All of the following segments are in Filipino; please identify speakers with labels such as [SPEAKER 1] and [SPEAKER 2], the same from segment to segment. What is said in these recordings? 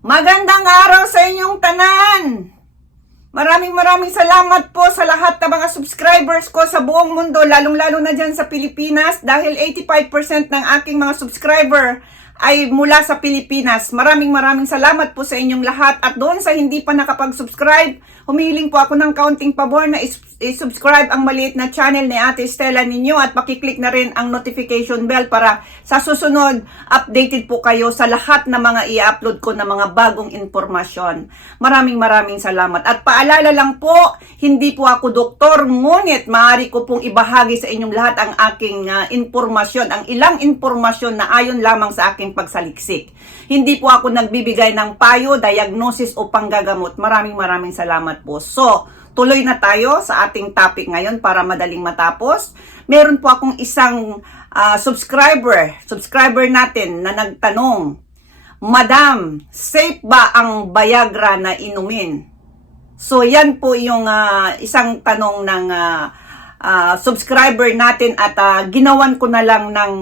[SPEAKER 1] Magandang araw sa inyong tanan! Maraming maraming salamat po sa lahat ng mga subscribers ko sa buong mundo, lalong-lalo na dyan sa Pilipinas dahil 85% ng aking mga subscriber ay mula sa Pilipinas. Maraming maraming salamat po sa inyong lahat at doon sa hindi pa nakapag-subscribe, humihiling po ako ng kaunting pabor na is- i-subscribe ang maliit na channel ni Ate Stella ninyo at pakiclick na rin ang notification bell para sa susunod updated po kayo sa lahat ng mga i-upload ko na mga bagong informasyon. Maraming maraming salamat. At paalala lang po, hindi po ako doktor, ngunit maaari ko pong ibahagi sa inyong lahat ang aking ah, informasyon, ang ilang informasyon na ayon lamang sa aking pagsaliksik. Hindi po ako nagbibigay ng payo, diagnosis o panggagamot. Maraming maraming salamat po. So, tuloy na tayo sa ating topic ngayon para madaling matapos. Meron po akong isang ah, subscriber, subscriber natin na nagtanong, Madam, safe ba ang Viagra na inumin? So yan po yung ah, isang tanong ng ah, ah, subscriber natin at ah, ginawan ko na lang ng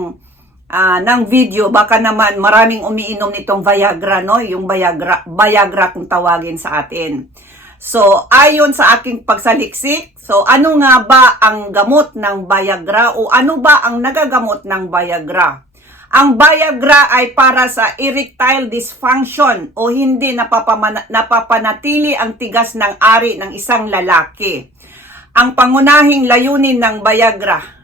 [SPEAKER 1] ah, ng video baka naman maraming umiinom nitong Viagra no, yung Viagra Viagra kung tawagin sa atin. So ayon sa aking pagsaliksik, so ano nga ba ang gamot ng Viagra o ano ba ang nagagamot ng Viagra? Ang Viagra ay para sa erectile dysfunction o hindi napapanatili ang tigas ng ari ng isang lalaki. Ang pangunahing layunin ng Viagra,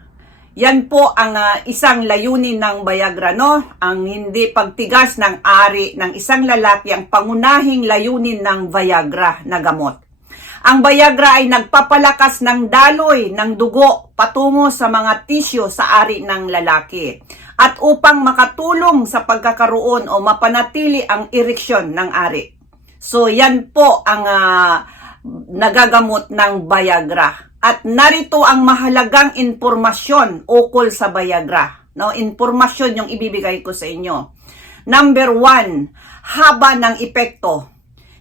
[SPEAKER 1] yan po ang ah, isang layunin ng Viagra, no? Ang hindi pagtigas ng ari ng isang lalaki, ang pangunahing layunin ng Viagra na gamot. Ang Viagra ay nagpapalakas ng daloy ng dugo patungo sa mga tisyo sa ari ng lalaki. At upang makatulong sa pagkakaroon o mapanatili ang ereksyon ng ari. So yan po ang ah, nagagamot ng Viagra. At narito ang mahalagang impormasyon ukol sa Viagra. No, impormasyon yung ibibigay ko sa inyo. Number one, haba ng epekto.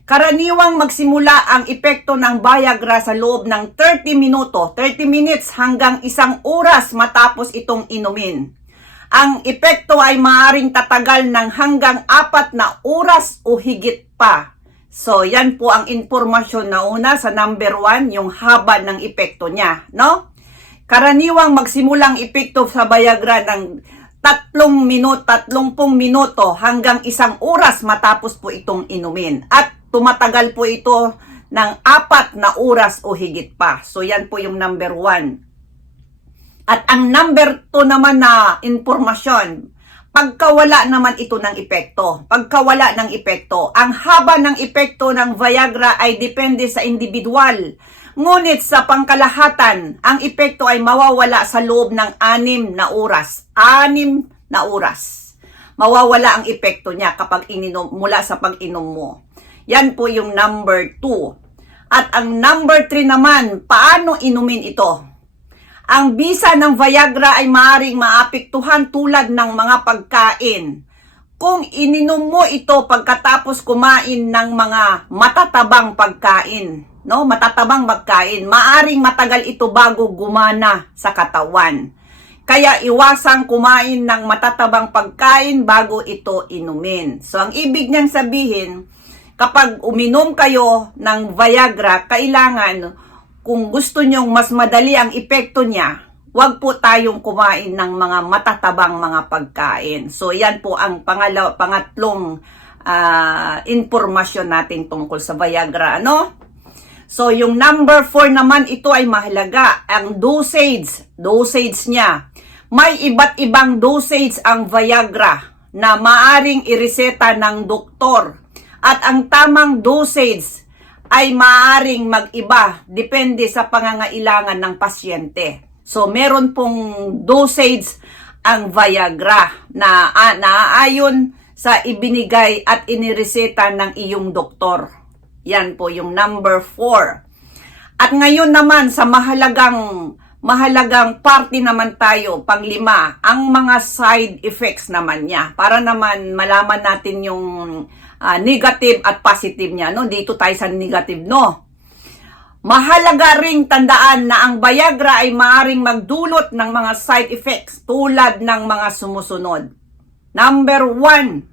[SPEAKER 1] Karaniwang magsimula ang epekto ng Viagra sa loob ng 30 minuto, 30 minutes hanggang isang oras matapos itong inumin. Ang epekto ay maaaring tatagal ng hanggang apat na oras o higit pa. So, yan po ang informasyon na una sa number one, yung haba ng epekto niya, no? Karaniwang magsimulang epekto sa Viagra ng tatlong minuto, tatlumpung minuto hanggang isang oras matapos po itong inumin. At tumatagal po ito ng apat na oras o higit pa. So, yan po yung number one. At ang number 2 naman na informasyon, pagkawala naman ito ng epekto. Pagkawala ng epekto, ang haba ng epekto ng Viagra ay depende sa individual. Ngunit sa pangkalahatan, ang epekto ay mawawala sa loob ng anim na oras. Anim na oras. Mawawala ang epekto niya kapag ininom, mula sa pag-inom mo. Yan po yung number 2. At ang number 3 naman, paano inumin ito? Ang bisa ng Viagra ay maaaring maapektuhan tulad ng mga pagkain. Kung ininom mo ito pagkatapos kumain ng mga matatabang pagkain, no? Matatabang pagkain, maaring matagal ito bago gumana sa katawan. Kaya iwasang kumain ng matatabang pagkain bago ito inumin. So ang ibig niyang sabihin, kapag uminom kayo ng Viagra, kailangan kung gusto nyong mas madali ang epekto niya, wag po tayong kumain ng mga matatabang mga pagkain. So yan po ang pangalaw, pangatlong ah, informasyon natin tungkol sa Viagra. Ano? So yung number 4 naman ito ay mahalaga. Ang dosage, dosage niya. May iba't ibang dosage ang Viagra na maaring ireseta ng doktor. At ang tamang dosage ay maaaring mag-iba depende sa pangangailangan ng pasyente. So meron pong dosage ang Viagra na ah, naaayon sa ibinigay at inireseta ng iyong doktor. Yan po yung number 4. At ngayon naman sa mahalagang mahalagang party naman tayo, panglima, ang mga side effects naman niya. Para naman malaman natin yung ah, negative at positive niya. No? Dito tayo sa negative, no? Mahalaga ring tandaan na ang Viagra ay maaring magdulot ng mga side effects tulad ng mga sumusunod. Number one,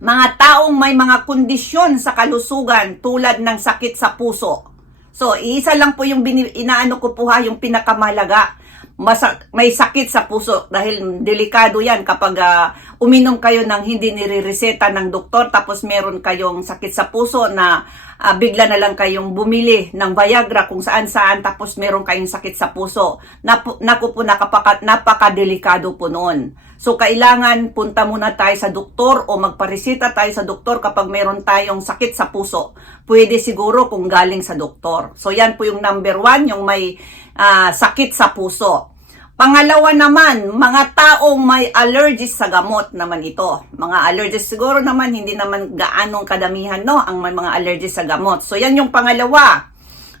[SPEAKER 1] mga taong may mga kondisyon sa kalusugan tulad ng sakit sa puso. So, isa lang po yung inaano ko po ha, yung pinakamalaga. Masa- may sakit sa puso dahil delikado yan kapag ah, uminom kayo ng hindi nirireseta ng doktor tapos meron kayong sakit sa puso na ah, bigla na lang kayong bumili ng Viagra kung saan saan tapos meron kayong sakit sa puso. Napu, naku po, nakapaka, napakadelikado po noon. So, kailangan punta muna tayo sa doktor o magparesita tayo sa doktor kapag meron tayong sakit sa puso. Pwede siguro kung galing sa doktor. So, yan po yung number one, yung may ah, sakit sa puso. Pangalawa naman, mga taong may allergies sa gamot naman ito. Mga allergies siguro naman, hindi naman gaanong kadamihan no, ang may mga allergies sa gamot. So yan yung pangalawa.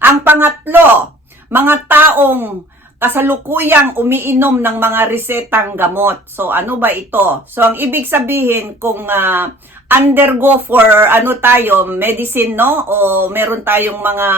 [SPEAKER 1] Ang pangatlo, mga taong kasalukuyang umiinom ng mga resetang gamot. So ano ba ito? So ang ibig sabihin kung ah, undergo for ano tayo, medicine no? O meron tayong mga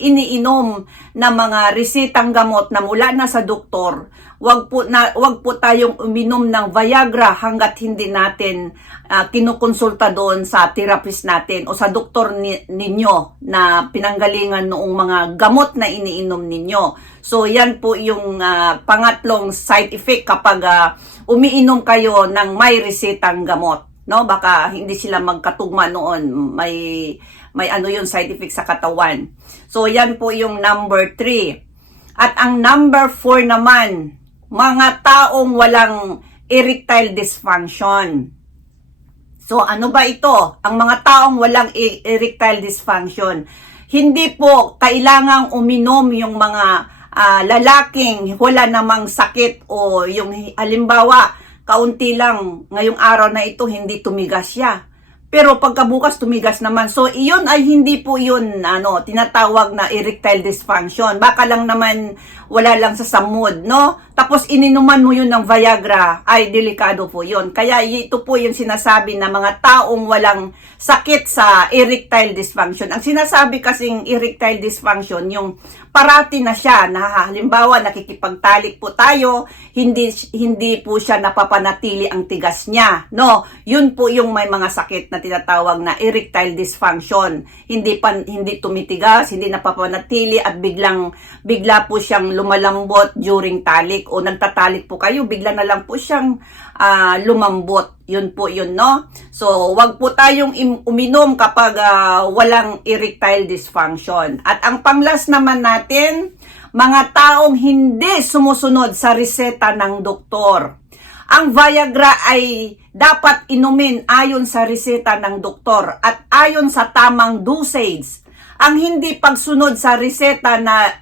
[SPEAKER 1] iniinom na mga resitang gamot na mula na sa doktor, wag po na wag po tayong uminom ng Viagra hangga't hindi natin ah, kinukonsulta doon sa therapist natin o sa doktor ni- ninyo na pinanggalingan noong mga gamot na iniinom ninyo. So yan po yung ah, pangatlong side effect kapag ah, umiinom kayo ng may resitang gamot no baka hindi sila magkatugma noon. May may ano yung side effect sa katawan. So yan po yung number 3 at ang number 4 naman mga taong walang erectile dysfunction. So ano ba ito? Ang mga taong walang e- erectile dysfunction, hindi po kailangang uminom yung mga ah, lalaking wala namang sakit o yung halimbawa kaunti lang ngayong araw na ito hindi tumigas siya. Pero pagkabukas tumigas naman. So iyon ay hindi po yun ano tinatawag na erectile dysfunction. Baka lang naman wala lang sa samod, no? Tapos ininuman mo yun ng Viagra, ay delikado po yun. Kaya ito po yung sinasabi na mga taong walang sakit sa erectile dysfunction. Ang sinasabi kasing erectile dysfunction, yung parati na siya, na halimbawa nakikipagtalik po tayo, hindi hindi po siya napapanatili ang tigas niya. No, yun po yung may mga sakit na tinatawag na erectile dysfunction. Hindi pan hindi tumitigas, hindi napapanatili at biglang bigla po siyang lumalambot during talik o nagtatalik po kayo, bigla na lang po siyang ah, lumambot. Yun po yun, no? So, wag po tayong uminom kapag ah, walang erectile dysfunction. At ang panglas naman natin, mga taong hindi sumusunod sa reseta ng doktor. Ang Viagra ay dapat inumin ayon sa reseta ng doktor at ayon sa tamang dosage. Ang hindi pagsunod sa reseta na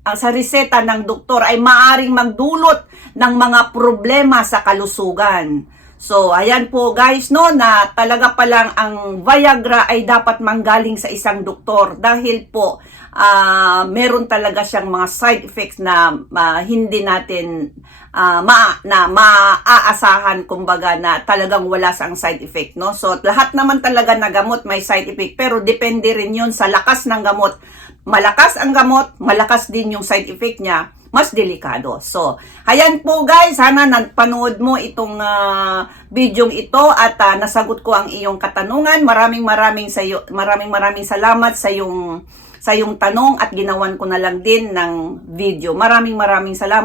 [SPEAKER 1] ang sa reseta ng doktor ay maaring magdulot ng mga problema sa kalusugan. So, ayan po guys, no, na talaga palang ang Viagra ay dapat manggaling sa isang doktor dahil po ah, meron talaga siyang mga side effects na ah, hindi natin ah, ma na maaasahan kumbaga na talagang wala sang side effect, no? So, lahat naman talaga na gamot may side effect pero depende rin 'yun sa lakas ng gamot. Malakas ang gamot, malakas din yung side effect niya mas delikado. So, ayan po guys, sana napanood mo itong ah, bidyong ito at ah, nasagot ko ang iyong katanungan. Maraming maraming sa maraming maraming salamat sa iyong sa iyong tanong at ginawan ko na lang din ng video. Maraming maraming salamat.